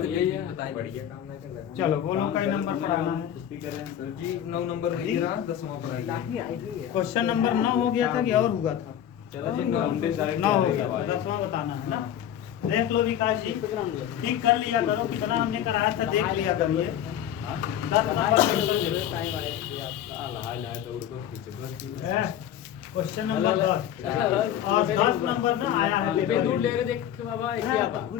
यही है, बढ़िया काम नहीं कर रहा। चलो बोलो कई नंबर पढ़ाना है सर जी 9 नंबर है मेरा 10वां पढ़ाई। क्वेश्चन नंबर 9 हो गया था कि और हुआ था? चलो जी 9 9 हो गया, 10वां बताना है ना। देख लो विकास जी, ठीक कर लिया करो, कितना हमने कराया था देख लिया करिए। 10 नंबर क्वेश्चन नंबर 10 और 10 नंबर ना आया है पेपर में। ले के देख के बाबा क्या बात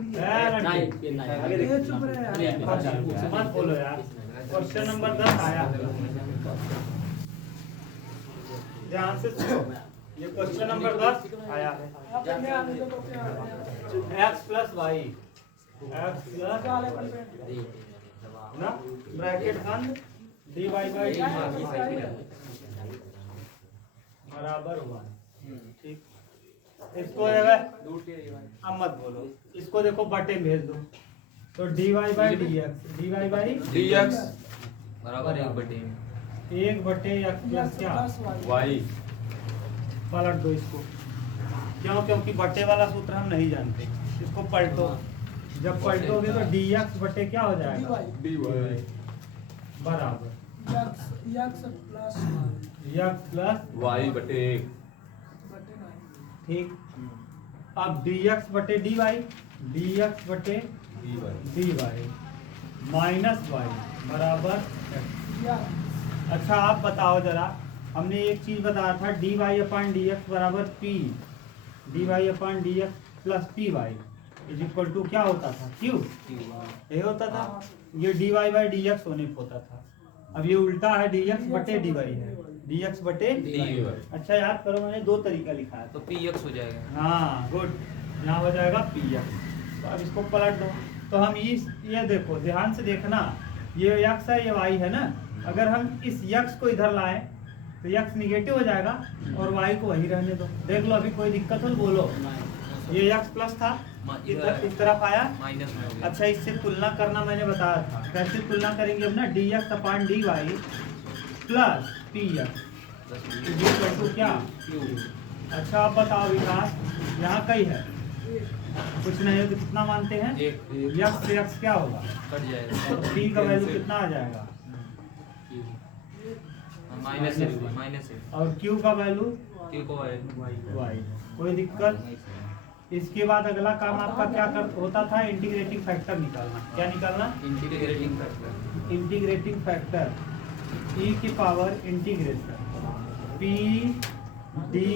मत बोलो यार, क्वेश्चन नंबर 10 आया है, ध्यान से सुनो। ये क्वेश्चन नंबर 10 आया है, x plus y x plus ना ब्रैकेट बंद dy बाई बराबर 1। ठीक, इसको अब मत बोलो, इसको देखो बटे भेज दो तो dy बाई dx बराबर 1 बटे x प्लस क्या y। पलट दो इसको, क्यों? क्योंकि बटे वाला सूत्र हम नहीं जानते, इसको पलटो। जब पलटोगे तो dx बटे क्या हो जाएगा dy बराबर x प्लस y बटे 1। ठीक, अब dx बटे dy dx बटे dy माइनस y बराबर x। अच्छा आप बताओ जरा, हमने एक चीज बताया था dy अपॉन dx बराबर p, dy upon dx plus p y is equal to क्या होता था q, ये होता था। ये dy बाई dx होने को होता था, अब ये उल्टा है dx बटे dy है, dx बटे dy। अच्छा याद करो, मैंने दो तरीका लिखा है तो px हो जाएगा। हाँ गुड, यहाँ हो जाएगा px। तो अब इसको पलट दो तो हम ये देखो ध्यान से देखना, ये x है ये y है ना, अगर हम इस x को इधर लाएं तो x निगेटिव हो जाएगा और y को वही रहने दो। देख लो अभी कोई दिक्कत हो बोलो। ये x प्लस था, इस तरफ आया माइनस में हो गया। अच्छा इससे तुलना करना मैंने बताया था, कैसे तुलना करेंगे अब ना, dx upon dy plus px equal to क्या q। अच्छा आप बताओ विकास, यहाँ कई है कुछ नहीं है तो कितना मानते हैं x से x क्या होगा कट जाएगा। तो p का वैल्यू कितना आ जाएगा माइनस है और q का वैल्यू q को y। कोई दिक्कत? इसके बाद अगला काम आपका क्या होता था, इंटीग्रेटिंग फैक्टर निकालना। क्या निकालना? Integrating factor. Integrating factor e की power integration p dy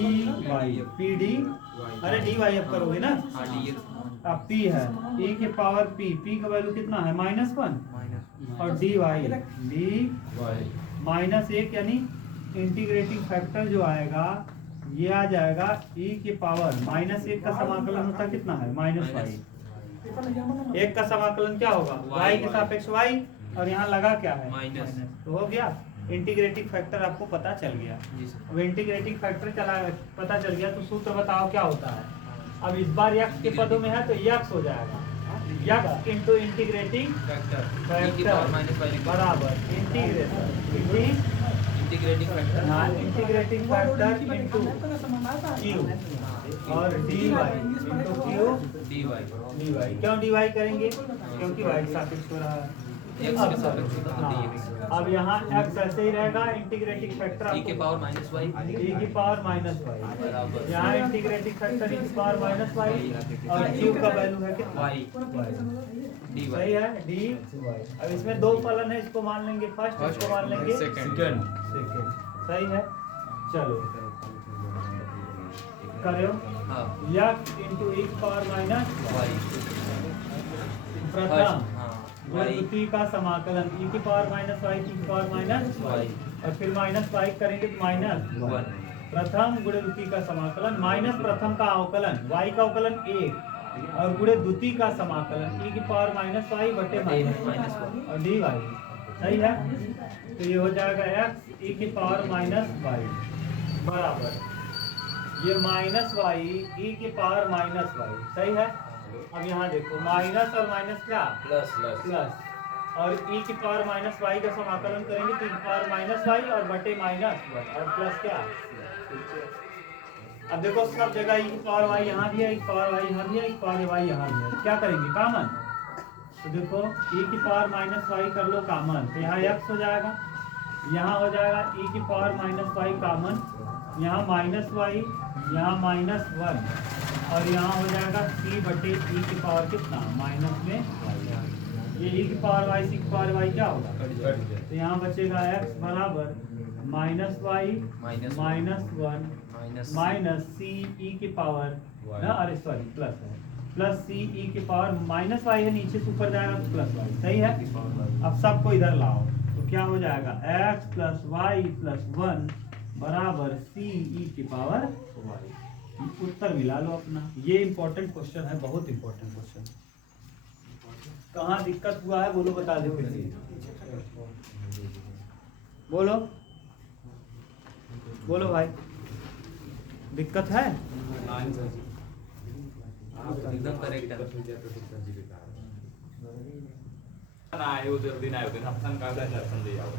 p d, अरे dy अब करोगे ना, हाँ dx अब p है e की पावर p का वैल्यू कितना है -1 माइनस और dy -1 यानी इंटीग्रेटिंग फैक्टर जो आएगा ये आ जाएगा e की पावर -1 का समाकलन होता कितना है -y। 1 का समाकलन क्या होगा y के सापेक्ष y, और यहाँ लगा क्या है माइनस। तो हो गया इंटीग्रेटिंग फैक्टर, आपको पता चल गया। अब इंटीग्रेटिंग फैक्टर पता चल गया तो सूत्र बताओ क्या होता है। अब इस बार x के पदों में है तो x हो जाएगा x इंटू इंटीग्रेटिंग फैक्टर बराबर integrating factor integrating factor into q और dy इंटू q dy। क्यों dy करेंगे? क्योंकि y के सापेक्ष हो रहा है। x के सापेक्ष होता है dx। अब यहाँ x ऐसे ही रहेगा, इंटीग्रेटिंग फैक्टर e की पावर माइनस y e की पावर -y, यहाँ इंटीग्रेटिंग फैक्टर e की पावर -y और q का वैल्यू है कितना dy सही है dy। अब इसमें दो फलन है, इसको मान लेंगे फर्स्ट, इसको मान लेंगे सेकंड। सही है। चलो करो हाँ x इंटू e की पावर y प्रथम हाँ द्वितीय का समाकलन e की पावर -y की पावर y और फिर -y करेंगे तो -1 प्रथम गुणे द्वितीय का समाकलन माइनस प्रथम का अवकलन y का अवकलन 1 और गुणे द्वितीय का समाकलन e की पावर -y बटे -1 और dy सही है। तो ये हो जाएगा x e की पावर -y बराबर ये -y e की पावर -y सही है। अब यहाँ देखो माइनस और माइनस क्या प्लस प्लस और e की पावर -y का समाकलन करेंगे तो e की पावर -y और बटे -1 और प्लस क्या। अब देखो सब जगह e की पावर y यहाँ भी है, e की पावर y यहाँ भी है, e की पावर y यहाँ भी है, क्या करेंगे कॉमन तो देखो e की पावर माइनस वाई कर लो कॉमन, तो यहाँ x हो जाएगा, यहाँ हो जाएगा e की पावर माइनस वाई कॉमन, यहाँ माइनस वाई, यहाँ माइनस वन, और यहाँ हो जाएगा c बटे e की पावर कितना माइनस में y। ये e की पावर वाई सी की पावर वाई क्या होगा, तो यहाँ बचेगा x बराबर minus Y minus one minus C E की पावर ना, अरे सॉरी प्लस है, प्लस सी ई की पावर माइनस वाई है, नीचे से ऊपर जाएगा तो प्लस वाई, सही है। अब सबको इधर लाओ तो क्या हो जाएगा x plus y plus one बराबर सी ई की पावर वाई। उत्तर मिला लो अपना। ये इंपॉर्टेंट क्वेश्चन है, बहुत इंपॉर्टेंट क्वेश्चन। कहाँ दिक्कत हुआ है बोलो, बता दो फिर से। बोलो बोलो भाई, दिक्कत है? एकदम करेक्ट है। जल्दी ना होते हफ्ता काढला दर्शन दे जाओ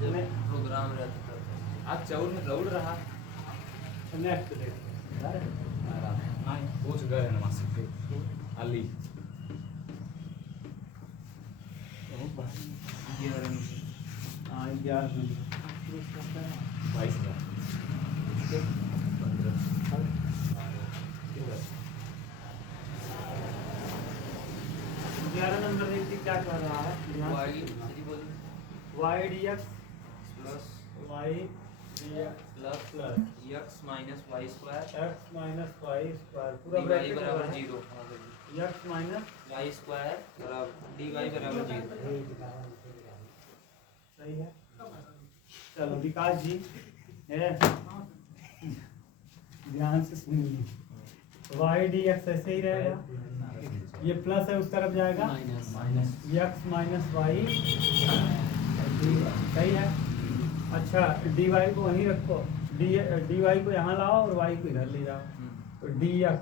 प्रोग्राम रहता था आज चौर में दौड़ रहा नेक्स्ट नहीं पूछ गए ना मासी अली 11 नंबर देखिए क्या कर रहा है, y dx plus y dx plus plus x minus y square x minus y square पूरा dy ब्रैकेट बराबर है, 0 x माइनस वाई स्क्वायर बराबर dy बराबर 0। सही है। चलो विकास जी है, ध्यान से सुनिए, y dx ऐसे ही रहेगा, ये प्लस है उस तरफ जाएगा x माइनस वाई, सही है। अच्छा dy को वहीं रखो, dy को यहाँ लाओ और y को इधर ले जाओ, तो dx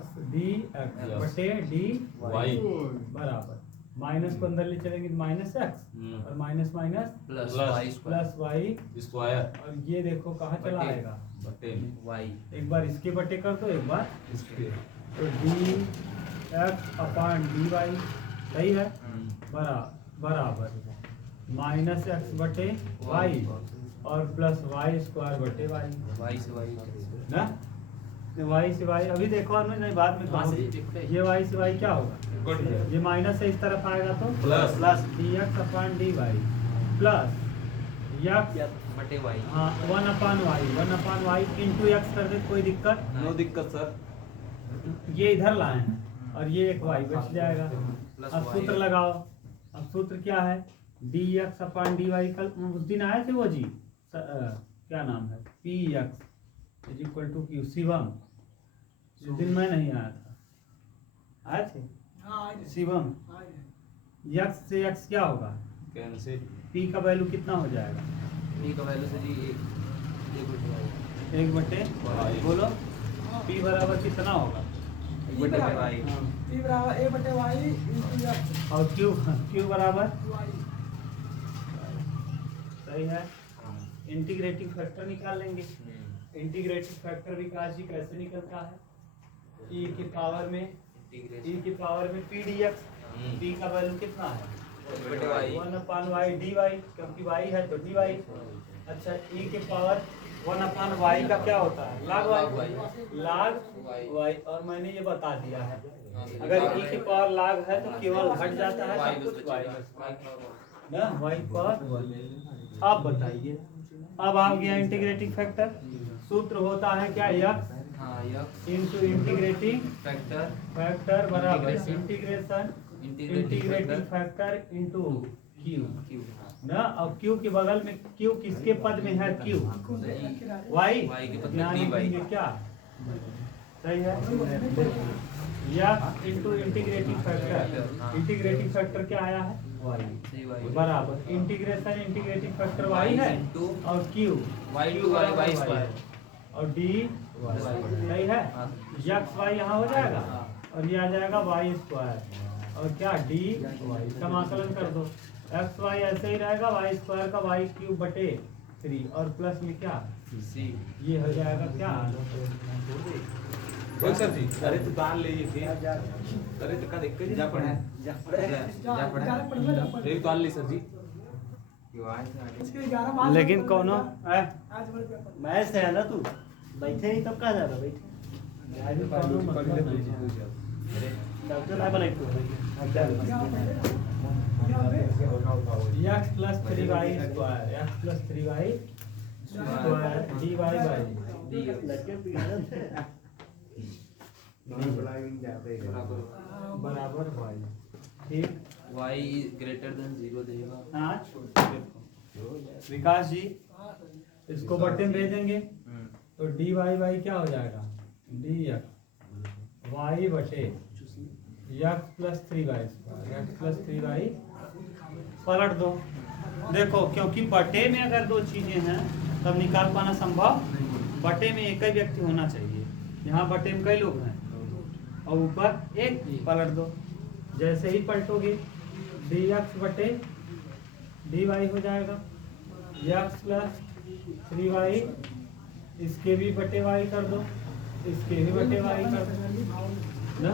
बटे dy बराबर माइनस को अंदर ले चलेंगे माइनस x और minus minus plus plus y square और ये देखो कहाँ चला आएगा बटे वाई। एक बार इसके बटे कर दो, एक बार इसके तो डी एक्स अपान डी वाई, सही है, बराबर माइनस एक्स बटे वाई और प्लस वाई स्क्वायर बटे वाई वाई से वाई ना, वाई से वाई अभी देखो और नहीं बाद में कहूँ, ये वाई से वाई क्या होगा, ये माइनस से इस तरफ आएगा तो प्लस डी एक्स अपान डी वाई प्लस एक्स बटे वाई। हाँ 1 अपान वाई इंटू एक्स कर दे, कोई दिक्कत, नो दिक्कत सर। ये इधर लाए हैं और ये एक वाई बच जाएगा। अब सूत्र लगाओ, अब सूत्र क्या है, डी एक्स अपान डी वाई, कल उस दिन आए थे वो जी क्या नाम है, p x is equal to q, Shivam, उस दिन मैं नहीं आया था, आए थे शिवम। एक्स से एक्स क्या होगा, कैंसिल पी का वैल्यू कितना हो जाएगा, p का वैल्यू से जी 1 एक बटे बोलो, पी बराबर कितना होगा, बटे वाई। P बराबर a बटे y into x और क्यू बराबर, सही है। इंटीग्रेटिंग फैक्टर निकाल लेंगे, इंटीग्रेटिंग फैक्टर विकास जी कैसे निकलता है, e की पावर में पी डी एक्स, पी का वैल्यू कितना है बटे Y 1 upon y D Y, क्योंकि वाई है तो डी वाई। अच्छा e के पावर 1 अपान वाई का क्या होता है, लाग वाई, लाग वाई, और मैंने ये बता दिया है अगर e की पावर लाग है तो केवल घट जाता है सब कुछ वाई ना, वाई पर। अब बताइए, अब आ गया इंटीग्रेटिंग फैक्टर, सूत्र होता है क्या, x हाँ इंटू इंटीग्रेटिंग फैक्टर फैक्टर बराबर integration integrating factor into Q Q ना, और क्यू के बगल में क्यू किसके पद में है, क्यू वाई वाई के पद में यहाँ डी वाई। लिखेंगे क्या, सही है। या into integrating factor, integrating factor क्या आया है, सही वाई बराबर इंटीग्रेशन इंटीग्रेटिंग फैक्टर वाई है और q y to y y square और डी सही है, एक्स वाई यहाँ हो जाएगा और ये आ जाएगा वाई स्क्वायर और क्या डी वाई, समाकलन कर दो, एक्स वाई ऐसे ही रहेगा, वाई स्क्वायर का वाई क्यूब बटे 3 और प्लस में क्या सी ये हो जाएगा क्या रोहित सर जी अरे तो दान ले फिर अरे तो का देख के जा पड़ा जा पड़ा ये दान ले सर जी इसके 11 मार्क्स लेकिन कौनो आज वाले पेपर मैच से है ना तू बैठे ही तब कहाँ जा रहा बैठे डॉक्टर ना बनाई तू x plus 3y square x plus 3y square dy by लड़के बिगाड़ थे बराबर y ठीक y ग्रेटर देन 0 देगा। हाँ विकास जी इसको बट्टे में भेजेंगे तो dy by क्या हो जाएगा dx y बटे x plus 3y square x plus 3y पलट दो। देखो क्योंकि बटे में अगर दो चीजें हैं तब निकाल पाना संभव बटे में एक ही व्यक्ति होना चाहिए। यहाँ बटे में कई लोग हैं और ऊपर एक पलट दो। जैसे ही पलटोगे dx बटे dy हो जाएगा x प्लस 3y इसके भी बटे y कर दो इसके भी बटे y कर दो ना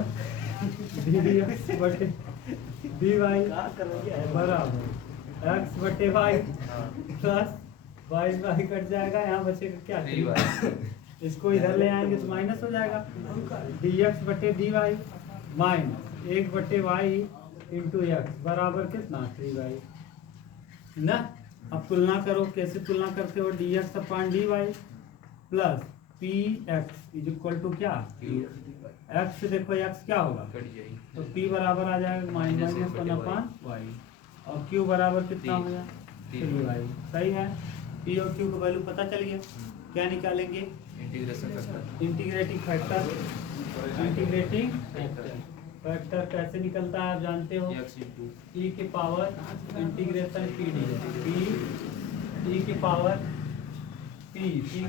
dx बटे dy बराबर x बटे y प्लस y कट जाएगा। यहाँ बचेगा क्या इसको इधर ले आएंगे तो माइनस हो जाएगा dx बटे dy माइनस 1 बटे y इंटू एक्स बराबर कितना 3y ना। अब तुलना करो कैसे तुलना करते हो dx upon dy plus px is equal to क्या x से देखो x क्या होगा तो p बराबर आ जाएगा माइनस 1 अपॉन y और q बराबर कितना हो गया 3y। सही है p और q का वैल्यू पता चल गया। क्या निकालेंगे इंटीग्रेटिंग फैक्टर। इंटीग्रेटिंग फैक्टर कैसे निकलता है आप जानते हो e के power integration p D e के पावर p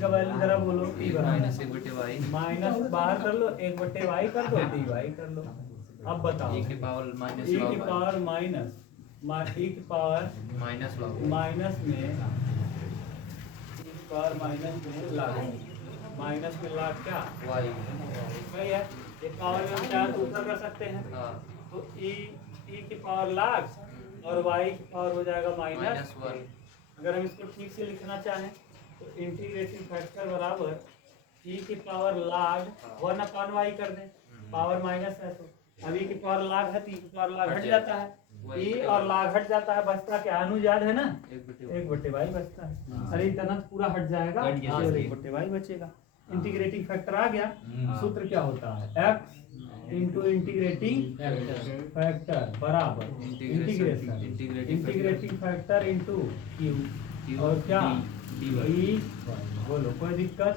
का वैल्यू जरा बोलो p माइनस 1 बटे y माइनस बाहर कर लो 1 बटे y कर दो dy कर लो। अब बताओ e के पावर माइनस e की पावर माइनस e की पावर माइनस माइनस में पावर माइनस में लाग माइनस में लाग क्या y सही है। एक पावर में हम चाहे तो ऊपर कर सकते हैं हाँ तो e की पावर लाग और y की पावर हो जाएगा माइनस 1 अगर हम इसको ठीक से लिखना चाहें तो इंटीग्रेटिंग फैक्टर बराबर e की पावर लाग 1 अपॉन y कर दें पावर माइनस है तो अब e की पावर लाग है तो e की पावर लाग हट जाता है e और लाग हट जाता है बचता क्या अनुजाद है ना 1 बटे y बचता है। अरे इतना तो पूरा हट जाएगा और 1 बटे y बचेगा। इंटीग्रेटिंग फैक्टर आ गया। सूत्र क्या होता है x इंटू इंटीग्रेटिंग फैक्टर बराबर इंटीग्रेटिंग फैक्टर इंटू q और क्या dy। बोलो कोई दिक्कत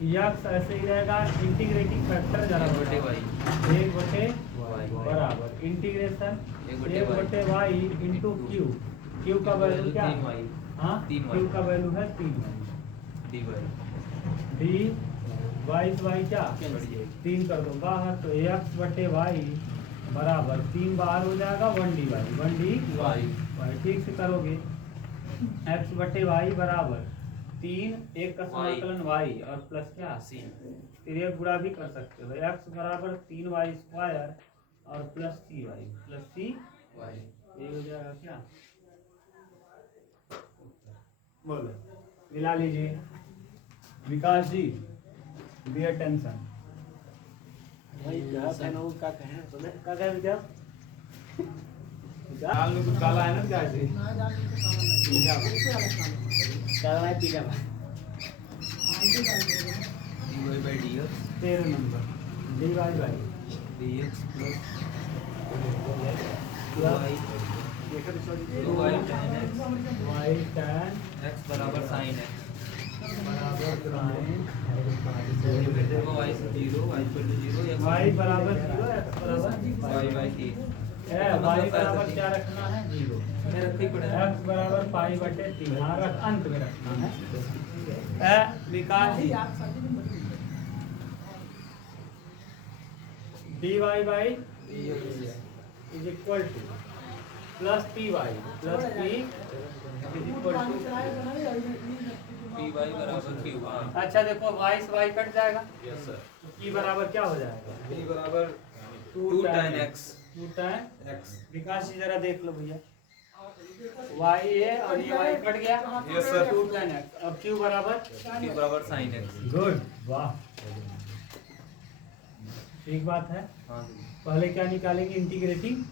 x ऐसे ही रहेगा। इंटीग्रेटिंग फैक्टर जरा 1 बटे y 1 बटे बराबर इंटीग्रेशन 1 बटे y इंटू q का वैल्यू क्या 3y हाँ 3y q का वैल्यू है 3y dy डी y क्या 3 कर दो बाहर तो x बटे y बराबर 3 बाहर हो जाएगा 1 dy y ठीक से करोगे x बटे y बराबर 3 एक का समाकलन y और प्लस क्या c फिर एक गुणा भी कर सकते हो x बराबर 3y स्क्वायर और plus cy plus c y ये हो जाएगा क्या बोलो मिला लीजिए। विकास जी बी टेंशन भाई जहाँ से ना वो क्या कहें सुने क्या कहें विकास दाल में कुछ काला है ना क्या ऐसे ना जाके के सामान नहीं इससे अलग सामान क्या है पीछे में आगे डाल देंगे dy by dx 13 number dy by dx plus plus y 2y tan x y tan x बराबर sin x बराबर देखो y से 0 y equal to 0 x y बराबर 0 x बराबर y by 3 y बराबर क्या रखना है 0 मैं रखा ही पड़ेगा x बराबर पाई बटे 3 हाँ रख अंत में रखना है विकास जी आप साथी में बदल dy by is equal two plus py plus p is equal पानी टू चलाए तो नहीं py बराबर q हाँ अच्छा देखो y से y कट जाएगा यस सर ई बराबर क्या हो जाएगा? b बराबर 2 tan x 2 tan x। विकास जी जरा देख लो भैया, y है और ये y कट गया। Yes, sir. 2 tan x। अब q बराबर q बराबर sin x। गुड, वाह, ठीक बात है। हाँ जी। पहले क्या निकालेंगे? इंटीग्रेटिंग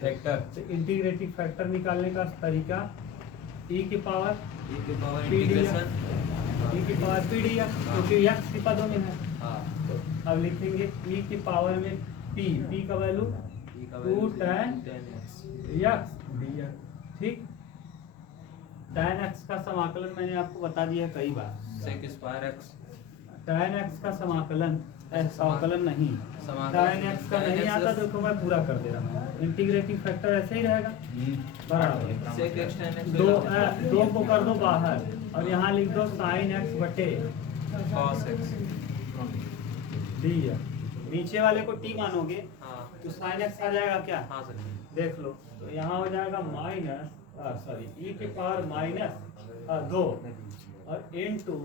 फैक्टर तो इंटीग्रेटिंग फैक्टर निकालने का तरीका e की पावर e की पावर PD इंटीग्रेशन e की पावर पी डी क्योंकि x की पदों में है। हाँ अब लिखेंगे e की पावर में p का वैल्यू e का 2 tan x x dx। ठीक, tan x का समाकलन मैंने आपको बता दिया कई बार। sec square x tan x का समाकलन समाकलन नहीं, tan x का नहीं आता तो मैं पूरा कर दे रहा हूँ। इंटीग्रेटिंग फैक्टर ऐसे ही रहेगा बराबर sec x tan x दो को कर दो बाहर और यहाँ लिख दो sin x बटे cos x। डी। नीचे वाले को t मानोगे हाँ तो sin x आ जाएगा क्या? हाँ सर। देख लो तो यहाँ हो जाएगा माइनस सॉरी e की पावर माइनस 2 और इनटू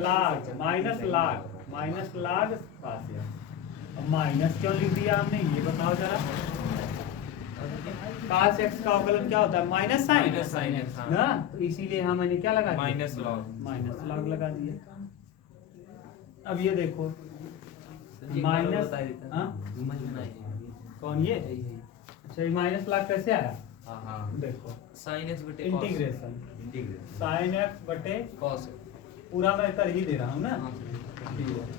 लाग माइनस लाग पास है। अब माइनस क्यों लिख दिया हमने ये बताओ जरा। cos x का अवकलन क्या होता है? माइनस Minus sin x, हाँ। ना, तो इसीलिए यहाँ मैंने क्या लगा दिया? माइनस लॉग माइनस लॉग लगा दिया। अब ये देखो माइनस माइनस हाँ समझ में नहीं है। कौन ये? अच्छा, ये माइनस लॉग कैसे आया? हाँ हाँ देखो sin x बटे इंटीग्रेशन इंटीग्रेशन sin x बटे cos पूरा मैं कर ही दे रहा हूँ ना। हाँ सर।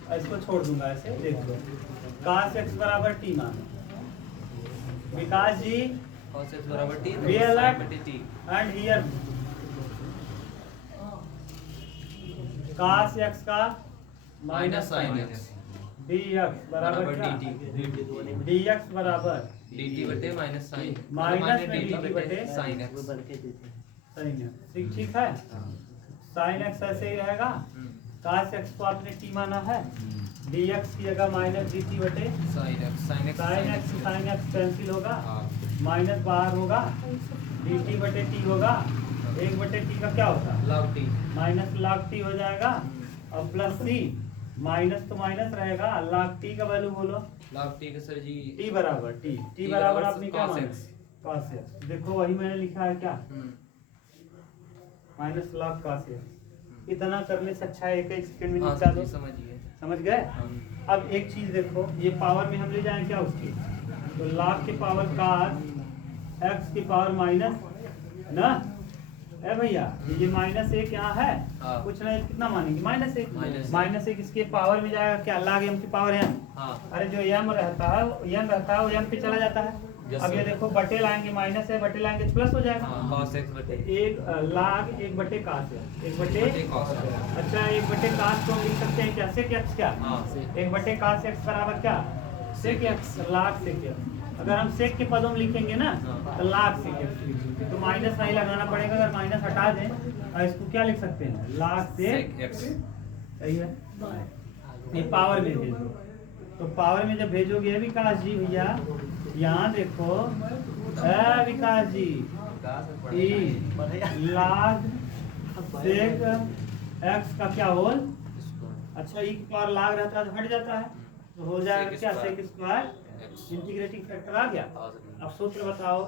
और इसको छोड़ दूंगा ऐसे, देख लो cos x बराबर t मानो। विकास जी cos x बराबर t Real sin at- बटे t and here cos x का माइनस sin x dx बराबर क्या? dt dx बराबर dt बटे माइनस sin माइनस में dt dt बटे sin x। सही है, ठीक है। sin x ऐसे ही रहेगा। cos x को आपने t माना है, dx की जगह माइनस dt बटे sin x कैंसिल होगा, हाँ माइनस बाहर होगा, dt बटे t होगा, 1 बटे t का क्या होता है? log t minus log t हो जाएगा और प्लस c माइनस तो माइनस रहेगा, log t का वैल्यू बोलो। log t का सर जी t बराबर t T बराबर बराबर आपने क्या cos माना? x। cos x। देखो वही मैंने लिखा है क्या? Minus log cos x। इतना करने से अच्छा है एक सेकंड में हाँ निपटा सर दो। जी समझिए। समझ गए? हाँ। अब एक चीज देखो, ये पावर में हम ले जाएं क्या उसकी? तो log के पावर cos x की पावर माइनस ना है भैया, ये माइनस 1 यहाँ है, हाँ। कुछ नहीं, कितना मानेंगे? माइनस 1। -1। माइनस 1 इसके पावर में जाएगा क्या? log m की पावर m। हाँ अरे जो m रहता है वो m पे चला जाता है। Yes, अब ये sir। देखो बटे लाएंगे, माइनस है, बटे लाएंगे तो प्लस हो जाएगा। हाँ cos x बटे एक log 1 बटे cos है, 1 बटे बटे cos है। अच्छा 1 बटे cos को हम लिख सकते हैं क्या? sec x क्या? हाँ 1 बटे cos x बराबर क्या? sec x, log sec x। अगर हम sec के पदों में लिखेंगे ना हाँ। तो log sec x लिखेंगे, तो माइनस नहीं लगाना पड़ेगा। अगर माइनस हटा दें और इसको क्या लिख सकते हैं? log sec sec x। सही है। ये पावर में भेजो, तो पावर में जब भेजोगे विकास जी भैया, यहाँ देखो विकास जी ई log sec x का क्या होल? अच्छा ई की पावर log रहता है तो हट जाता है, तो हो जाएगा Sec क्या? square sec square integrating factor आ गया। हाँ सर। अब सूत्र बताओ,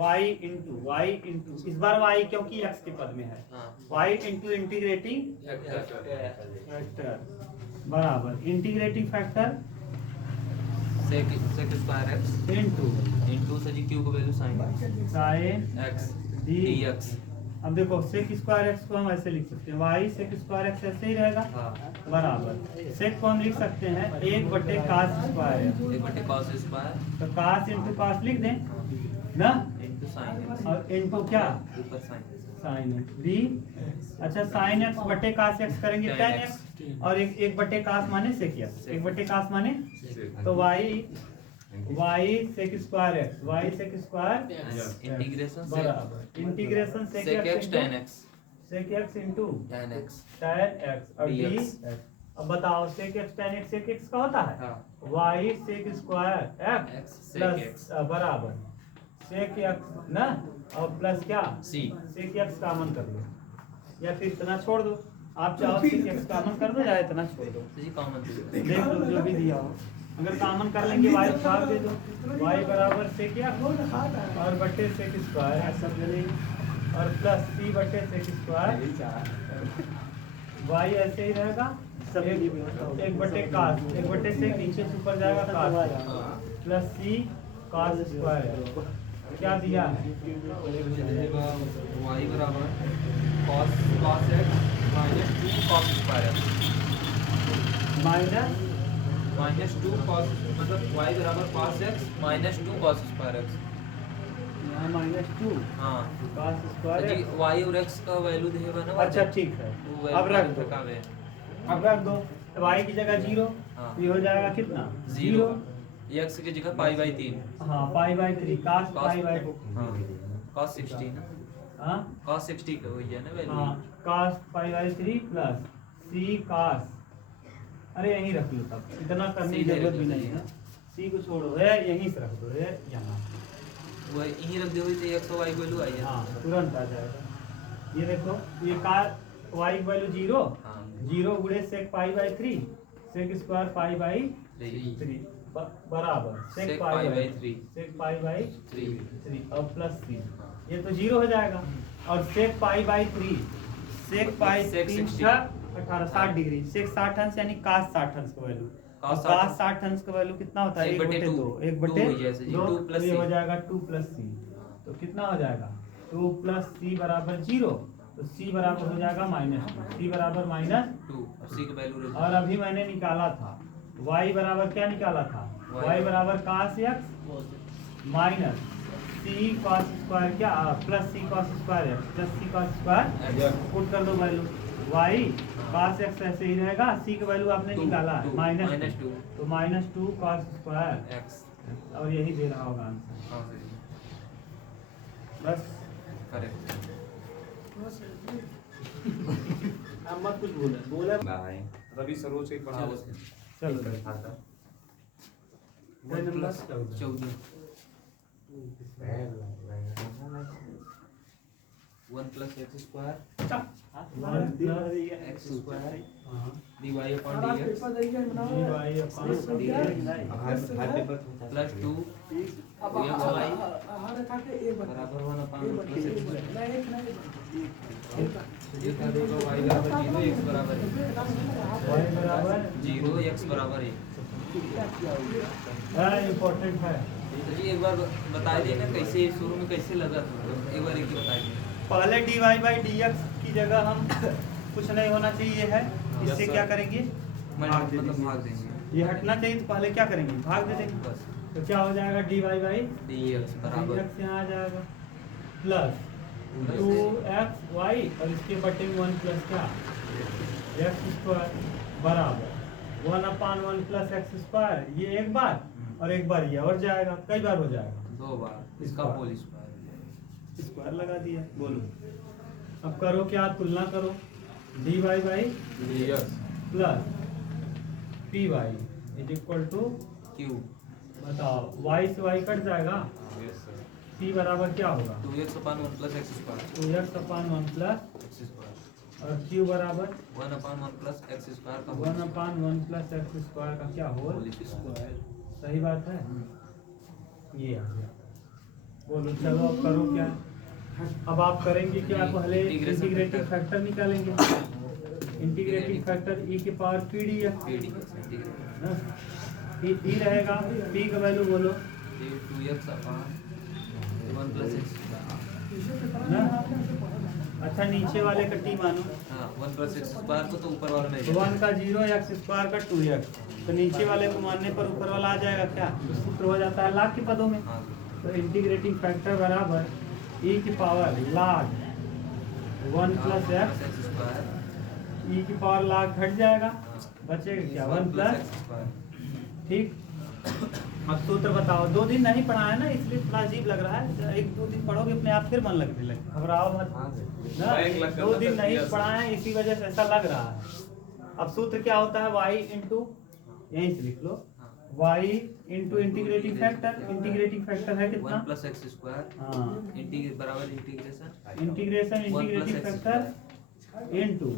y इंटू इस बार y क्योंकि x के पद में है, हाँ y इंटू इंटीग्रेटिंग फैक्टर बराबर integrating factor sec square x into sir ji q का वैल्यू sin साइन x डी। dx। अब देखो sec स्क्वायर x को हम ऐसे लिख सकते हैं, y sec स्क्वायर x ऐसे ही रहेगा हाँ बराबर sec को हम लिख सकते हैं 1 बटे cos स्क्वायर x। 1 बटे cos स्क्वायर तो cos इंटू cos लिख दें ना, इनटू sin x और इंटू क्या? ऊपर sin x। Sine x D. अच्छा साइन एक्स बटे cos x करेंगे tan tan x। x और एक बटे cos माने sec x, 1 बटे cos माने तो y sec square x, y sec square integration बराबर integration sec sec x x tan x sec x into tan x tan x और dx। d। अब बताओ sec x tan x sec x का होता है हाँ y sec square x x sec plus x बराबर sec x ना और प्लस क्या? c sec x कॉमन कर लो या फिर इतना छोड़ दो। आप चाहो तो x कॉमन कर दो, या इतना छोड़ दो, जी कॉमन देख लो जो भी दिया हो। अगर कॉमन कर लेंगे y भाग दे दो, y बराबर से क्या और बटे सेक स्क्वायर सब और प्लस c बटे सेक स्क्वायर, y ऐसे ही रहेगा, एक बटे कास, एक बटे सेक नीचे से ऊपर जाएगा कास प्लस c cos स्क्वायर। क्या दिया है? y बराबर cos x minus 2 cos square minus 2 cos, मतलब y बराबर cos x minus 2 cos square x। यहाँ -2 हाँ cos स्क्वायर जी y और x का वैल्यू देगा ना। अच्छा ठीक है, वो अब रख दो, कब है? अब रख दो, y की जगह 0, हाँ। ये हो जाएगा कितना 0, x की जगह पाई बाई 3। हाँ पाई बाई 3 cos पाई बाई हाँ cos 60 ना, हाँ cos 60 का वही है ना वैल्यू। हाँ cos pi by 3 plus c cos, अरे यहीं रख लो, तब इतना करने की सीधे जरूरत रख भी दो, नहीं है, c को छोड़ो, है यहीं से रख दो, है यहाँ, वो यहीं रख दे हुई तो x और y की वैल्यू आई है। हाँ तुरंत आ जाएगा। ये देखो, ये का y की वैल्यू 0, हाँ 0 गुणे sec pi by 3 sec square pi by 3 3 बराबर sec sec pi pi by by 3 sec pi by 3 3 और प्लस 3, ये तो 0 हो जाएगा, और sec pi by 3 sec pi sec 3 60 18 60 degree, sec 60 अंश यानी cos 60 अंश का वैल्यू, cos cos 60 अंश का वैल्यू कितना होता है? एक 1 बटे बटे 2, 1 बटे 2 जैसे जी, 2, 2 plus ये c। हो जाएगा 2 प्लस c, तो कितना हो जाएगा 2 प्लस c बराबर 0, तो c बराबर हो जाएगा -2, c बराबर -2, 2 और c की वैल्यू और अभी मैंने निकाला था y बराबर क्या निकाला था, y बराबर cos x minus c cos square क्या plus c cos square x plus c cos square, put कर दो वैल्यू, y cos x ऐसे ही रहेगा, c का वैल्यू आपने निकाला है -2, तो -2 cos स्क्वायर x। और यही दे रहा होगा आंसर, हाँ सही बस करेक्ट। आप मत कुछ बोले रवि सरोज के पढ़ाओ। चलो plus 14 1 plus x square x square dy upon सारा dx पेपर तरीके से बनाओ। प्लस 2 अब y हर रखा के एक बता बराबर 1 अपॉन प्लस x स्क्वायर। मैं एक नहीं ये क्या देगा y बराबर 0 x बराबर 1, y बराबर 0 x बराबर 1। इम्पोर्टेंट है। तो जी एक बार बता दिए ना कैसे शुरू में कैसे लगा था, एक बार एक ही बता दीजिए। पहले dy बाई dx की जगह हम कुछ नहीं होना चाहिए है, इससे क्या करेंगे भाग दे मतलब देंगे। भाग देंगे ये हटना चाहिए तो पहले क्या करेंगे भाग दे देंगे, बस। तो क्या हो जाएगा dy बाई dx बराबर dx यहाँ आ जाएगा प्लस 2xy और इसके बटे में 1 प्लस क्या x स्क्वायर बराबर 1/1 प्लस x स्क्वायर, ये एक बार और एक बार ये और जाएगा, कई बार हो जाएगा 2 बार इसका होल स्क्वायर। स्क्वायर लगा दिया। बोलो अब करो क्या, तुलना करो, dy by dx plus p y is equal to q बताओ, y से y कट जाएगा, p बराबर क्या होगा 2x upon 1 plus x square 2x/1 plus x square और q बराबर 1/1 प्लस x स्क्वायर का 1/1 प्लस x स्क्वायर का क्या होल होल स्क्वायर। सही बात है, ये आ गया। बोलो चलो अब करो क्या, अब आप करेंगे क्या, पहले इंटीग्रेटिंग फैक्टर निकालेंगे, इंटीग्रेटिंग फैक्टर e के पावर p dx ई रहेगा, p का वैल्यू बोलो 2x अपॉन 1 प्लस x ना, अच्छा नीचे वाले का t मानो, हाँ 1 प्लस x स्क्वायर को तो ऊपर वाला में 1 का 0 x स्क्वायर का 2x, तो नीचे वाले को मानने पर ऊपर वाला आ जाएगा क्या, सूत्र हो जाता है लाग के पदों में, हाँ तो इंटीग्रेटिंग फैक्टर बराबर e की पावर लाग 1 प्लस x स्क्वायर e की पावर लाग घट जाएगा, बचेगा क्या 1 प्लस, x स्क्वायर। ठीक। अब सूत्र बताओ, 2 दिन नहीं पढ़ा है ना इसलिए थोड़ा अजीब लग रहा है, 1-2 दिन पढ़ोगे अपने आप फिर मन लगने लगे, घबराओ मत ना, 2 दिन नहीं पढ़ा है इसी वजह से ऐसा लग रहा है। अब सूत्र क्या होता है, y इंटू, यहीं से लिख लो, y इंटू इंटीग्रेटिंग फैक्टर है कितना 1 प्लस x स्क्वायर हाँ इंटीग्रेट बराबर integration integration integrating factor into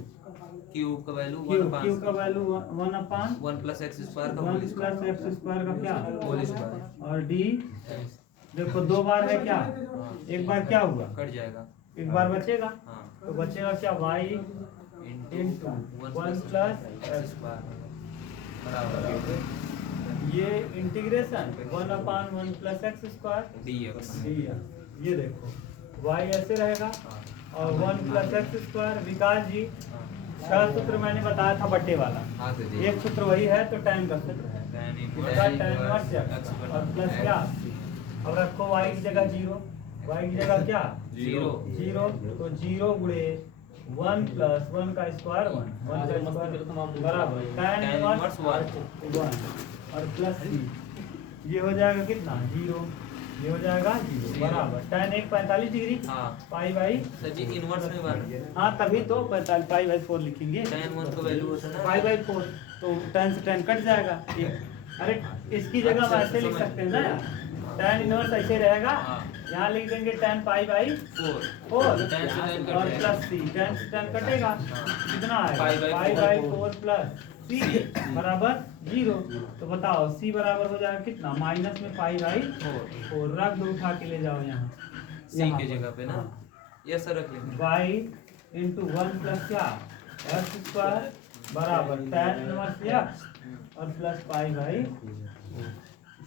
cube का वैल्यू क्यू का वैल्यू 1/1 1 प्लस एक्स स्क्वायर का whole square plus x square का क्या होल स्क्वायर और डी देखो 2 बार है क्या, एक बार क्या हुआ, कट जाएगा। एक बार बचेगा, हाँ तो बचेगा क्या y into 1 plus x square बराबर ये integration 1/1 plus x square dx। ये देखो y ऐसे रहेगा और 1 प्लस एक्स स्क्वायर। विकास जी छह सूत्र मैंने बताया था बट्टे वाला, हाँ से एक सूत्र वही है तो टाइम का सूत्र है tan tan इनवर्स x और प्लस क्या, अब रखो y की जगह 0, y की जगह क्या 0, तो 0 गुणे 1 प्लस 1 का स्क्वायर 1 का स्क्वायर बराबर tan इनवर्स 1 और प्लस ये हो जाएगा कितना 0, ये हो जाएगा 0 बराबर tan 1 45 डिग्री हाँ pi by sir ji inverse में बन हाँ तभी तो 45 पाई बाई 4 लिखेंगे tan 1 का वैल्यू होता है ना पाई बाई 4, तो tan से tan कट जाएगा ठीक। अरे इसकी जगह हम ऐसे लिख सकते हैं ना यार, tan इनवर्स ऐसे रहेगा, यहाँ लिख देंगे tan पाई बाई 4 tan से tan कट और जाएगा। प्लस सी, tan से tan कटेगा कितना है pi by pi by 4 plus C बराबर 0, तो बताओ सी बराबर हो जाएगा कितना माइनस में पाई बाई 4 रख दो, उठा के ले जाओ यहाँ सी की जगह पे ना ये सर रख लेंगे y इंटू 1 प्लस क्या एक्स स्क्वायर बराबर tan इनवर्स x और प्लस पाई बाई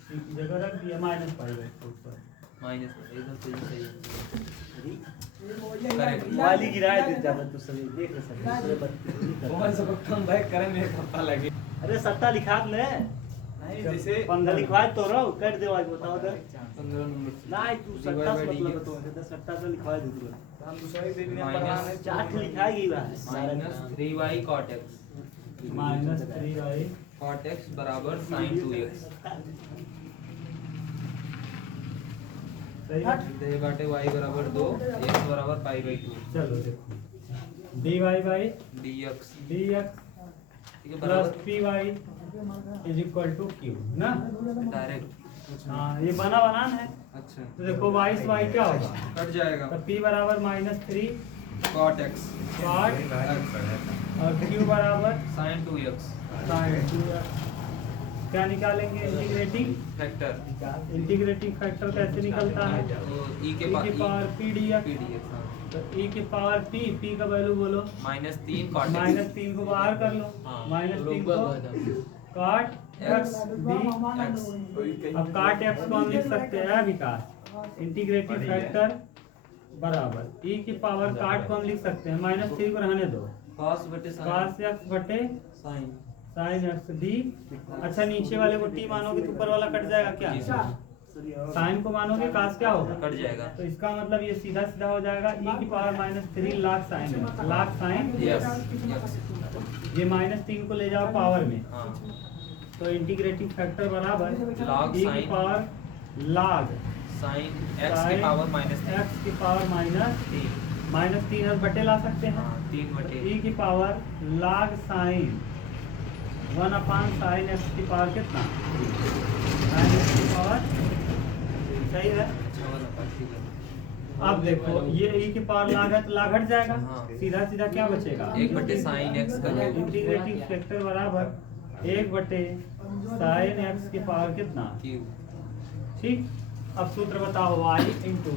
सी की जगह रख दिया माइनस पाई बाई 4 माइनस एकदम सही करेक्ट वाली गिराए दे जाबत तू सभी देख ले सभी बहुत सब कम बैक करे में एक हफ्ता लगे। अरे सट्टा लिखा ले नहीं जैसे 15 लिखवा तो रहो कर दे आज बताओ तो 15 नंबर नहीं तू सट्टा से मतलब तो सट्टा तो लिखवा दे तू हम दूसरा ही दिन में माइनस पढ़ा है चार्ट लिखाई गई बा minus 3y cot x minus 3y cot x बराबर sin 2x सही दे बाटे y बराबर 2 x बराबर पाई बाई 2 चलो देखो dy बाई dx dx ठीक है प्लस बराबर py is equal to q ना, डायरेक्ट हाँ ये बना बनान है, अच्छा तो देखो y से y क्या होगा, कट जाएगा तो p बराबर माइनस 3 cot x cot और q बराबर sin 2x sin 2x। क्या निकालेंगे इंटीग्रेटिंग फैक्टर इंटीग्रेटिंग फैक्टर कैसे निकलता है, तो e e के के पावर p dx, dx हाँ तो e के पावर p का वैल्यू बोलो माइनस 3 cot x माइनस 3 को बाहर कर लो, हाँ। माइनस 3 को काट x d, अब काट x को हम लिख सकते हैं विकास इंटीग्रेटिंग फैक्टर बराबर e की पावर काट को हम लिख सकते हैं माइनस 3 को रहने दो cos बटे sin cos x बटे sin sin x d। अच्छा नीचे वाले को t मानोगे तो ऊपर वाला कट जाएगा क्या, जी सर साइन को मानोगे cos क्या होगा, कट जाएगा तो इसका मतलब ये सीधा सीधा हो जाएगा e की power minus 3 log sine yes ये माइनस 3 को ले जाओ पावर में, हाँ तो इंटीग्रेटिंग फैक्टर बराबर log e की sin power log sin x की पावर माइनस x की पावर माइनस 3 हम बटे ला सकते हैं, हाँ 3 बटे e की power log sin 1/sin x की पावर कितना sin x की पावर सही है। अच्छा वाला पार्ट ठीक है अब देखो ये e की पावर log है तो log हट जाएगा, हाँ। सीधा सीधा क्या बचेगा 1 बटे sin x का इंटीग्रेटिंग फैक्टर बराबर 1 बटे sin x की पावर कितना q ठीक। अब सूत्र बताओ y into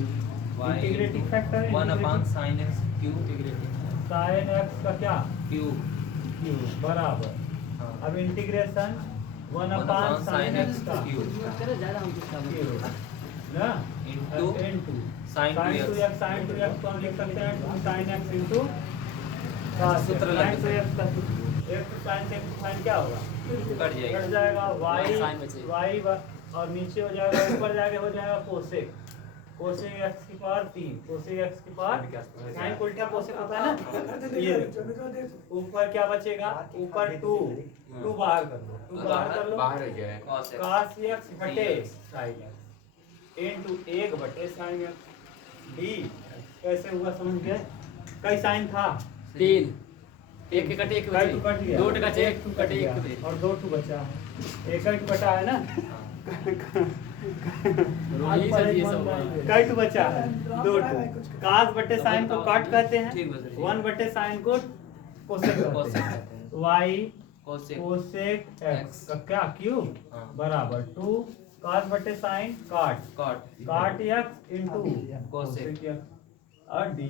y integrating factor 1/sin x q sin x का क्या q q बराबर, हाँ अब इंटीग्रेशन 1/sin x का q करे ज्यादा हम कुछ काम q ना Into into sin 2x sin 2x को हम लिख सकते हैं 2 sin x इंटू सूत्र sin लग 2x का एक तो sin से sin क्या होगा कट जाएगा कट जाएगा y sin बचेगा। y और नीचे हो जाएगा ऊपर जाके हो जाएगा कोसेक कोसेक x की पावर 3 कोसेक x की पावर sin को उल्टा कोसेक होता है ना, ये देखो। ऊपर क्या बचेगा ऊपर 2 बाहर कर लो 2 बाहर कर लो बाहर हो गया cos x cos x बटे sin x इनटू 1 बटे sin x d। कैसे हुआ समझ गए, कई साइन था 3 एक एक कटे एक कई टू कट गया 2 कटे एक टू कटे गया, एक और 2 टू बचा है, एक बटा है ना रोहित सर ये सब हुआ। कट बचा है 2 कास बटे साइन को काट कहते हैं, ठीक है सर। 1 बटे साइन को कोसेक कोसेक कहते हैं। कहते हैं। वाई कोसेक कोसेक एक्स का क्या क्यूब हाँ। बराबर 2 कास बटे साइन काट cot x into cosec x और डी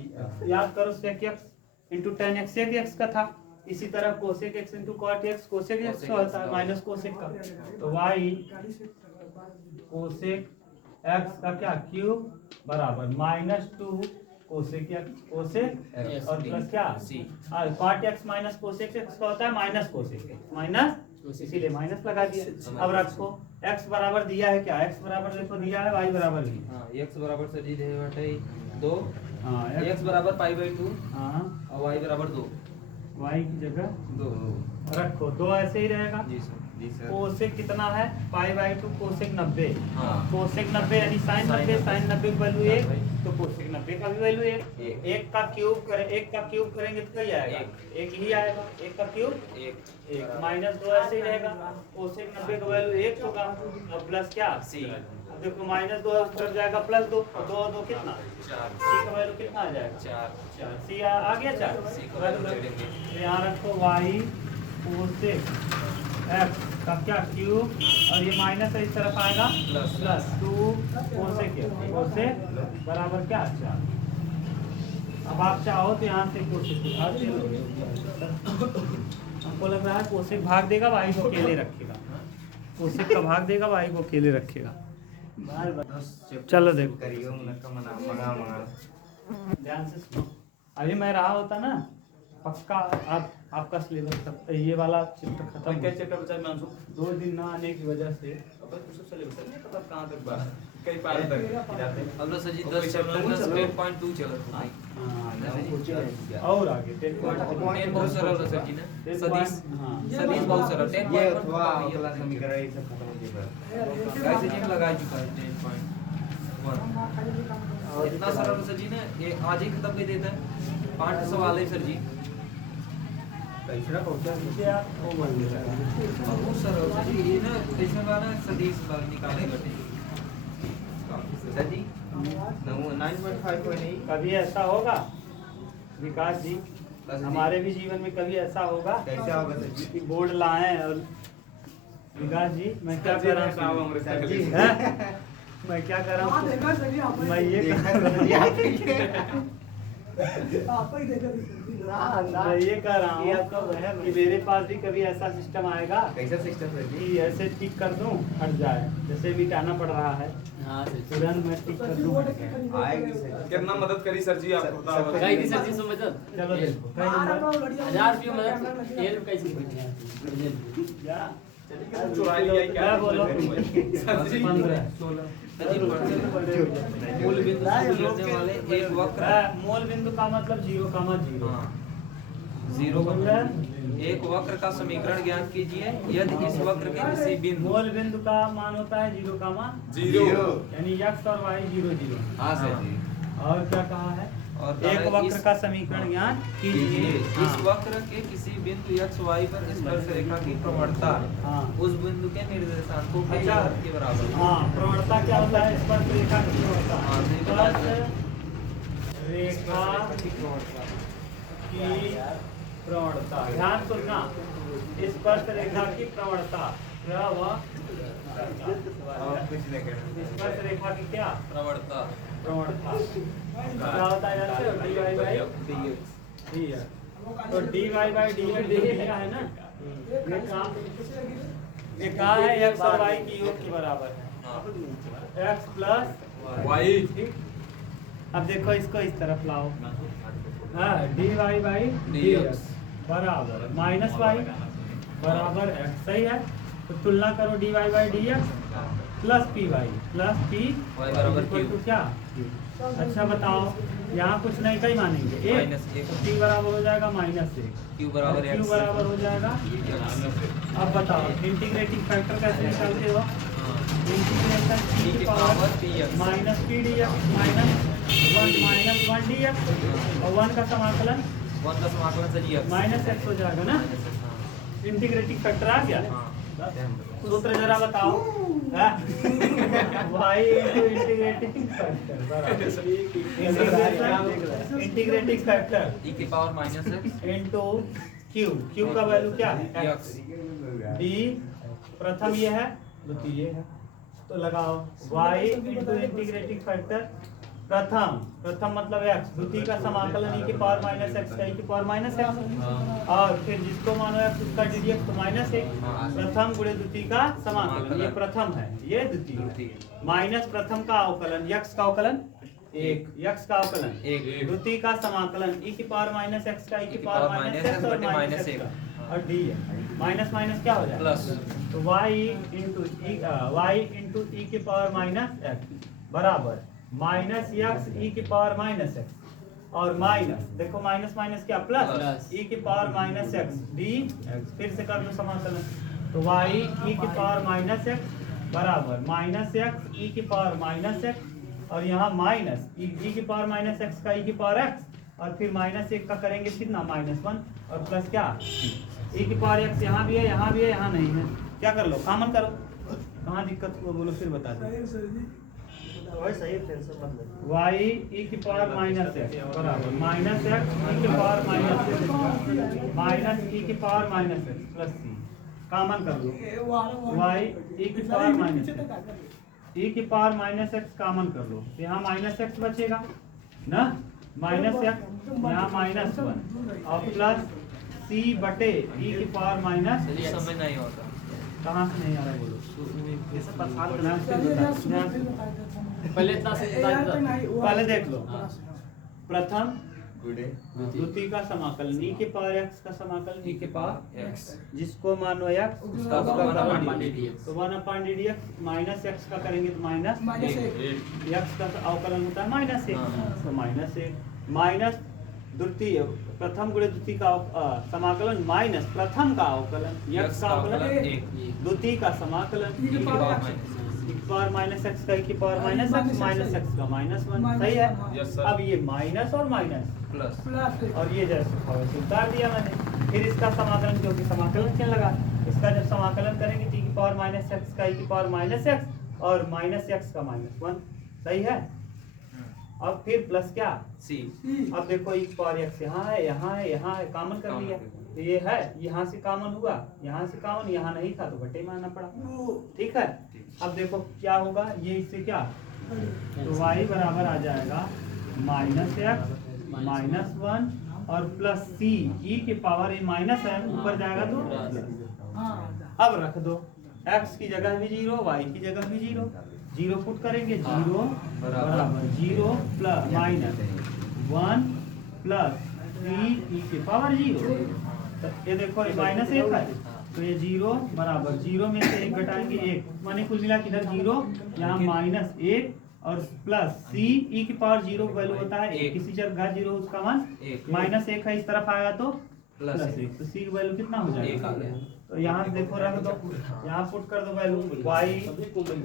याद करो sec x into tan x sec x का था। इसी तरह cosec x into cot x cosec x का होता है माइनस कोसेक का। तो वाई कोसेक एक्स का क्या क्यूब बराबर -2 कोसेक एक्स कोसेक एक्स और प्लस क्या सी और cot x minus cosec x का होता है माइनस कोसेक एक्स माइनस, इसीलिए माइनस लगा दिया। अब रखो x बराबर दिया है क्या, x बराबर देखो दिया है y बराबर भी। हाँ x बराबर सर जी दे बटे 2 हाँ x बराबर π/2 हाँ और y बराबर 2 y की जगह 2 रखो 2 ऐसे ही रहेगा। जी सर कोसेक कितना है π/2 कोसेक 90 हाँ। कोसेक 90 यानी साइन 90 साइन 90 की वैल्यू 1 तो कोसेक 90 का भी वैल्यू 1 1 का क्यूब करेंगे तो क्या आएगा 1 ही आएगा 1 का क्यूब 1 -2 ऐसे ही रहेगा। कोसेक 90 का वैल्यू 1 होगा और प्लस क्या सी अब देखो -2 उधर जाएगा +2 और 2 कितना 4 सी का वैल्यू कितना आ जाएगा 4 सी आ गया 4 सी का वैल्यू जोड़ेंगे। तो यहाँ रखो y कोसेक x का क्या क्यूब और ये माइनस इस तरफ आएगा प्लस। प्लस 2 कोसेक कोसेक बराबर क्या 4। अब आप चाहो तो यहाँ से कोसेक भाग दे लो। हमको लग रहा है कोसेक भाग देगा y को अकेले रखेगा, कोसेक का भाग देगा y को अकेले रखेगा। चलो देखो ध्यान से सुनो। अभी मैं रहा होता ना पक्का आपका सिलेबस तब ये वाला चैप्टर खत्म क्या चैप्टर बचा है मानसू 2 दिन ना आने की वजह से। अब तो सब सिलेबस है पता कहां तक बात कई पार तक जाते हैं। अब सर जी और 10 कोई चैप्टर चैप्टर 10.2 चल रहा है और आगे 10 10 बहुत सरल है सर जी ना सदीश हाँ सदीश बहुत सरल 10 ये अथवा अगला समीकरण ये सब खत्म हो गया। गाइस जी लगा चुका है 10.1 इतना सरल सर जी ना ये आज ही खत्म कर देता है 5 सवाल है सर जी तीसरा क्वेश्चन नीचे आप वो बोल दे रहा है। बहुत सरल सर जी ये ना इसमें वाला सदीश निकाले बटे सर जी 9.5 कोई नहीं कभी ऐसा होगा विकास जी बस जी। हमारे भी जीवन में कभी ऐसा होगा कैसे होगा सर जी? कि बोर्ड लाएं और विकास जी मैं क्या कर रहा हूँ सर जी हैं? मैं क्या कर रहा हाँ हूँ देखा सही आप मैं ये देखा कर सर जी आप आप ही देखा मैं ये कह रहा हूँ कि मेरे पास भी कभी ऐसा सिस्टम आएगा कैसा सिस्टम सर जी? कि ऐसे टिक कर दूं हट जाए, जैसे मिटाना पड़ रहा है हाँ सर तुरंत मैं टिक कर दूं हट जाए। आएगी सर जी। कितना मदद करी सर जी आपको बता सब- कहीं की सर जी सो मदद चलो देखो कई नंबर 1000 रुपये मदद ये कैसे क्या चुरा लिया क्या क्या बोलो सर जी 15 सर जी मूल बिंदु से गुजरने वाले एक वक्र मूल बिंदु का मतलब 0,0 हाँ 0 का एक वक्र का समीकरण ज्ञात कीजिए यदि इस वक्र के किसी बिंदु मूल बिंदु का मान होता है 0, जीरो यानी x और y 0, 0। हाँ सर जी। और क्या कहा है और एक कहा वक्र इस- का समीकरण ज्ञात कीजिए। इस वक्र के किसी बिंदु x y पर स्पर्श रेखा की प्रवणता हाँ उस बिंदु के निर्देशांकों के अच्छा। योग के बराबर है। हाँ प्रवणता क्या होता है स्पर्श रेखा की प्रवणता हाँ, नहीं बता स्पर्श रेखा की प्रवणता ध्यान सुनना स्पर्श रेखा की प्रवणता क्या हुआ और कुछ नहीं कहना। स्पर्श रेखा की क्या प्रवणता प्रवणता क्या होता है जानते हो dy बाई dx तो dy बाई dx दिया है ना ये कहा है x और y की योग के बराबर है x प्लस वाई ठीक। अब देखो इसको इस तरफ लाओ हाँ dy बाई dx dx बराबर माइनस वाई बराबर x सही है। तो तुलना करो dy by dx plus p y plus p y बराबर q तो क्या अच्छा बताओ यहाँ कुछ नहीं कहीं मानेंगे एक माइनस एक। तो p बराबर हो जाएगा -1 q बराबर q x बराबर हो जाएगा। x अब बताओ इंटीग्रेटिंग फैक्टर कैसे निकालते हो हाँ इंटीग्रेशन e की power px minus P D x -1 D x और 1 का समाकलन 1 का समाकलन सर जी x -x हो जाएगा ना। हाँ इंटीग्रेटिंग फैक्टर आ गया हाँ सूत्र जरा बताओ। y इंटीग्रेटिंग फैक्टर बराबर इंटीग्रेटिंग फैक्टर e की power minus x into q। q का वैल्यू क्या है? एक्स d प्रथम ये है, द्वितीय ये है, तो लगाओ y इंटू इंटीग्रेटिंग फैक्टर प्रथम मतलब x, द्वितीय का समाकलन e की पावर माइनस एक्स का e की पावर माइनस एक्स, और फिर जिसको मानो x उसका ddx तो माइनस एक। प्रथम गुणे द्वितीय का समाकलन, ये प्रथम है ये द्वितीय, माइनस प्रथम का अवकलन x का अवकलन एक, x का अवकलन एक, द्वितीय का समाकलन e की पावर माइनस एक्स का e की पावर माइनस एक्स और माइनस एक और d है, माइनस माइनस क्या हो जाए प्लस, तो y इंटू e की पावर माइनस एक्स बराबर माइनस एक्स e की पावर माइनस एक्स और माइनस देखो माइनस माइनस क्या प्लस e की पावर माइनस एक्स डी, फिर से कर दो समाकलन, तो y e की पावर माइनस एक्स बराबर माइनस एक्स e की पावर माइनस एक्स और यहाँ माइनस e की पावर माइनस एक्स का e की पावर एक्स और फिर माइनस एक का करेंगे कितना माइनस वन और प्लस क्या e की पावर एक्स यहाँ भी है यहाँ भी है यहाँ नहीं है, क्या कर लो कॉमन करो, कहाँ दिक्कत को बोलो फिर बता दो। सही टेंशन मत लो। y e की पावर माइनस एक्स बराबर माइनस एक्स e की power minus x minus e की power minus x plus c, common कर लो y e की पावर माइनस एक्स e की पावर माइनस एक्स कॉमन कर लो, यहाँ माइनस एक्स बचेगा ना, माइनस एक्स यहाँ माइनस वन और प्लस c बटे e की पावर माइनस, ये समय नहीं होता, कहाँ से नहीं आ रहा है बोलो, ये सब परेशान करना ध्यान से बता, ध्यान से पहले इतना से पहले देख लो, प्रथम गुणे द्वितीय का समाकलन e के पावर x का समाकलन e के पावर एक्स, जिसको मानो x उसका उसका वन करो अपॉन ddx, तो 1/ddx माइनस x का करेंगे तो माइनस x का अवकलन होता है माइनस एक, तो माइनस एक माइनस द्वितीय प्रथम गुणे द्वितीय का समाकलन माइनस प्रथम का अवकलन x का अवकलन एक, द्वितीय का समाकलन e की power minus power minus x का की power minus x minus x का माइनस वन, सही है। Yes, sir. अब ये माइनस और माइनस प्लस, और ये जैसे से उतार दिया मैंने, फिर इसका समाकलन क्योंकि समाकलन चिन्ह लगा, इसका जब समाकलन करेंगे टी की पावर माइनस एक्स का की पावर माइनस एक्स और माइनस एक्स का माइनस वन, सही है। अब फिर प्लस क्या सी, अब देखो एक पावर एक्स यहाँ है यहाँ है यहाँ है, कॉमन कर लिया, तो ये है यहाँ से कॉमन हुआ, यहाँ से कॉमन, यहाँ नहीं था तो घटे मानना पड़ा, ठीक है। अब देखो क्या होगा, ये इससे क्या, तो y बराबर आ जाएगा माइनस एक्स माइनस वन और प्लस सी ई के पावर ये माइनस है ऊपर जाएगा तो प्लस। अब रख दो x की जगह भी जीरो y की जगह भी जीरो, जीरो पुट करेंगे, जीरो बराबर zero plus minus one plus three E के पावर जीरो, तो ये देखो ये माइनस एक है तो ये जीरो बराबर जीरो में से एक घटाएंगे एक, माने कुल मिला के इधर जीरो यहाँ माइनस एक और प्लस सी ई की पावर जीरो वैल्यू होता है एक, किसी जगह जीरो उसका मान माइनस एक है, इस तरफ आएगा तो प्लस एक, तो सी की वैल्यू कितना हो जाएगा, तो यहाँ देखो रख दो, यहाँ पुट कर दो वैल्यू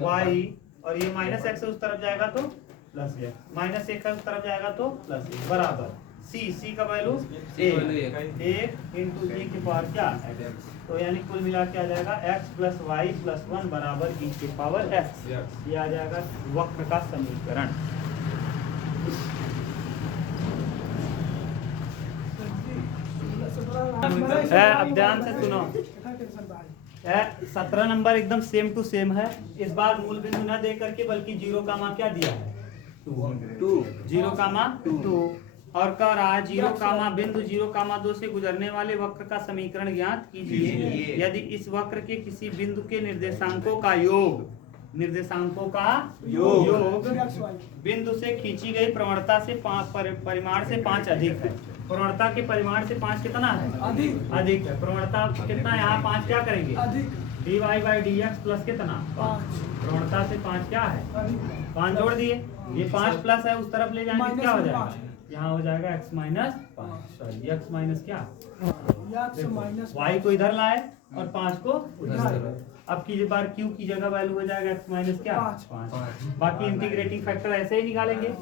वाई और ये माइनस एक्स उस तरफ जाएगा तो प्लस एक्स, माइनस एक है उस तरफ जाएगा तो प्लस एक बराबर सी का वैल्यू एक इंटू ई की पावर क्या, तो यानी कुल मिला के आ जाएगा x plus y plus one बराबर ई की पावर x, ये आ जाएगा वक्र का समीकरण। अब ध्यान से सुनो, 17 नंबर एकदम सेम टू सेम है, इस बार मूल बिंदु न दे करके बल्कि जीरो कामा क्या दिया है, टू, जीरो कामा टू, और कह रहा है जीरो कामा बिंदु जीरो कामा दो से गुजरने वाले वक्र का समीकरण ज्ञात कीजिए यदि इस वक्र के किसी बिंदु के निर्देशांकों का योग बिंदु से खींची गई प्रवणता से परिमाण से 5 अधिक है, प्रवणता के परिमाण से 5 कितना है, अधिक है, प्रवणता कितना यहाँ 5 क्या करेंगे dy by D x plus कितना 5, प्रवणता से 5 क्या है 5 जोड़ दिए, ये 5 प्लस है उस तरफ ले जाएंगे क्या हो जाएगा, यहाँ हो जाएगा x minus 5, sorry x minus क्या y को इधर लाए और 5 को उधर, अब की बार q की जगह वैल्यू हो जाएगा x माइनस क्या 5, बाकी इंटीग्रेटिंग फैक्टर ऐसे ही निकालेंगे,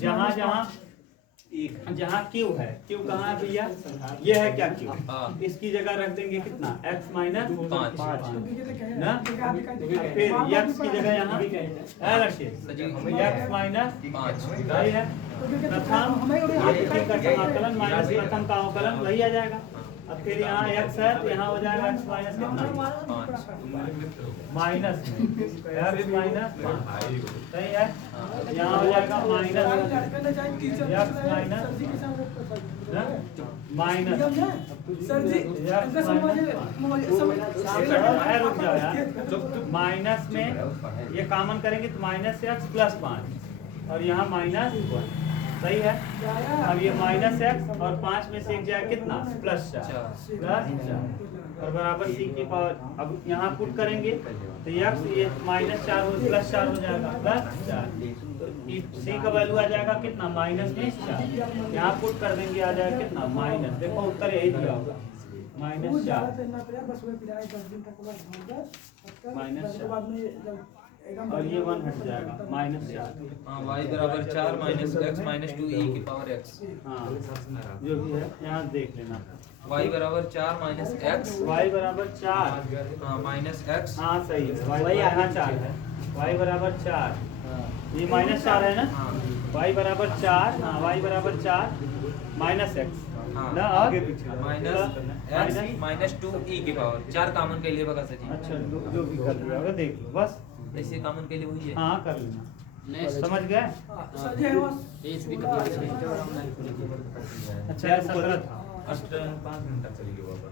जहाँ जहाँ जहाँ Q है, Q कहाँ है भैया? ये है क्या Q? हाँ। इसकी जगह रख देंगे कितना? x माइनस 5 ना? फिर फिर x की जगह यहाँ लड़के x माइनस 5 वही है प्रथम ये का समाकलन माइनस प्रथम का अवकलन वही आ जाएगा। अब फिर यहाँ x है तो यहाँ हो जाएगा x माइनस कितना? माइनस x माइनस सही है। यहाँ हो जाएगा माइनस x माइनस सर जी रुक जाओ यार। माइनस में ये कॉमन करेंगे तो माइनस x प्लस 5 और यहाँ माइनस 1 सही है। अब ये माइनस x और 5 में से एक जाए कितना? प्लस 4 और बराबर c की पावर। अब यहाँ पुट करेंगे तो x ये माइनस 4 हो प्लस 4 हो जाएगा प्लस 4 तो c का वैल्यू आ जाएगा कितना? माइनस में 4। यहाँ पुट कर देंगे आ जाएगा कितना? माइनस। देखो उत्तर यही दिया होगा माइनस 4 माइनस 4 और ये 1 हट जाएगा माइनस 4। हाँ y बराबर 4 माइनस x माइनस 2 e की पावर x। हाँ जो भी है यहाँ देख लेना। y बराबर 4 माइनस x y बराबर 4 हाँ माइनस x हाँ सही है y यहाँ 4 है y बराबर 4 ये माइनस 4 है ना? हाँ y बराबर 4 हाँ y बराबर 4 माइनस x हाँ ना आगे पीछे माइनस x माइनस 2 e की पावर 4 कॉमन के लिए बगा सची। अच्छा जो भी कर लिया होगा देख लो बस ऐसे कॉमन के लिए वही है। हाँ कर लेना समझ गए। अच्छा यार 17 था 5 मिनट तक चलेगी बाबा।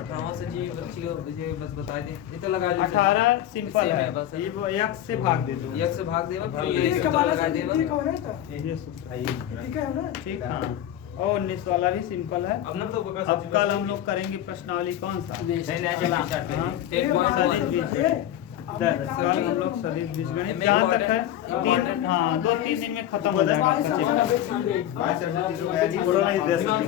18वां से जी बच्ची को मुझे बस बता दे इतना लगा दे। 18 सिंपल है बस ये वो x से भाग दे दो x से भाग देवा फिर ये ये सूत्र कमाल लगा है देवा। ये सूत्र है ठीक है ना? ठीक हाँ और 19 वाला भी सिंपल है। अब ना तो बगा अब कल हम लोग करेंगे प्रश्नावली कौन सा? हाँ, 10.1 कल हम लोग सदिश बीजगणित में जहाँ तक है important- 2-3 दिन में खत्म हो जाएगा आपका चैप्टर। भाई सर, 30 रुपया जी, थोड़ा नहीं दे सकते।